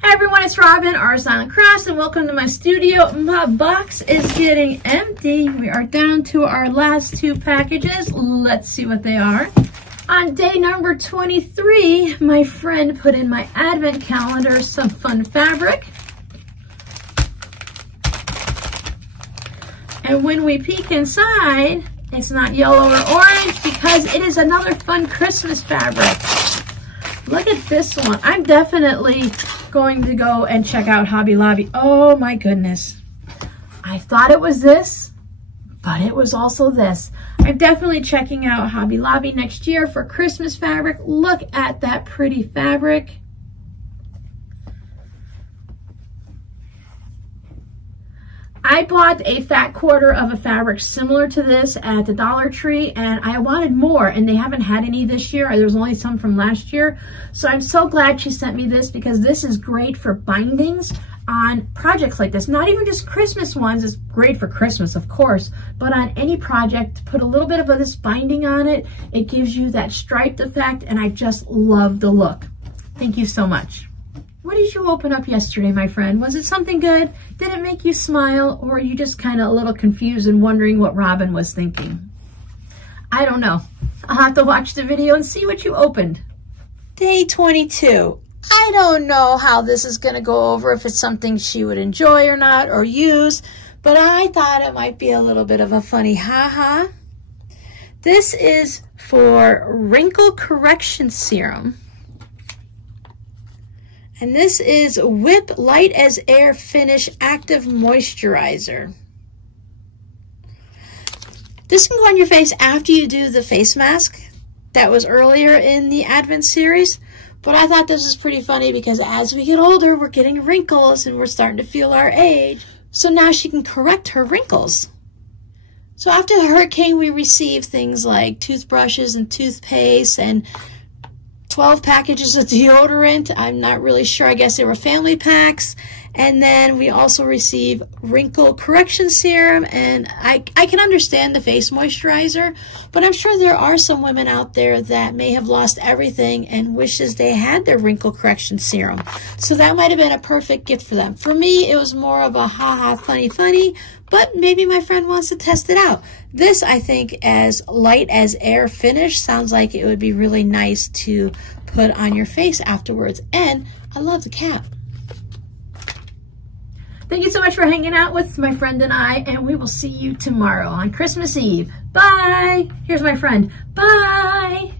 Hey everyone, it's Robin, RsIslandCrafts, and welcome to my studio. My box is getting empty. We are down to our last two packages. Let's see what they are. On day number 23, my friend put in my advent calendar some fun fabric. And when we peek inside, it's not yellow or orange because it is another fun Christmas fabric. Look at this one. I'm definitely going to go and check out Hobby Lobby. Oh my goodness. I thought it was this, but it was also this. I'm definitely checking out Hobby Lobby next year for Christmas fabric. Look at that pretty fabric. I bought a fat quarter of a fabric similar to this at the Dollar Tree, and I wanted more, and they haven't had any this year. There was only some from last year. So I'm so glad she sent me this because this is great for bindings on projects like this. Not even just Christmas ones. It's great for Christmas, of course, but on any project, put a little bit of this binding on it. It gives you that striped effect, and I just love the look. Thank you so much. What did you open up yesterday, my friend? Was it something good? Did it make you smile? Or are you just kind of a little confused and wondering what Robin was thinking? I don't know. I'll have to watch the video and see what you opened. Day 22. I don't know how this is going to go over, if it's something she would enjoy or not, or use, but I thought it might be a little bit of a funny ha-ha. This is for wrinkle correction serum. And this is Whip Light as Air Finish Active Moisturizer. This can go on your face after you do the face mask. That was earlier in the Advent series. But I thought this was pretty funny because as we get older, we're getting wrinkles and we're starting to feel our age. So now she can correct her wrinkles. So after the hurricane, we received things like toothbrushes and toothpaste and 12 packages of deodorant. I'm not really sure. I guess they were family packs. And then we also received wrinkle correction serum. And I can understand the face moisturizer, but I'm sure there are some women out there that may have lost everything and wishes they had their wrinkle correction serum. So that might have been a perfect gift for them. For me, it was more of a ha-ha, funny, but maybe my friend wants to test it out. This, I think, as light as air finish, sounds like it would be really nice to put on your face afterwards. And I love the cap. Thank you so much for hanging out with my friend and I, and we will see you tomorrow on Christmas Eve. Bye. Here's my friend. Bye.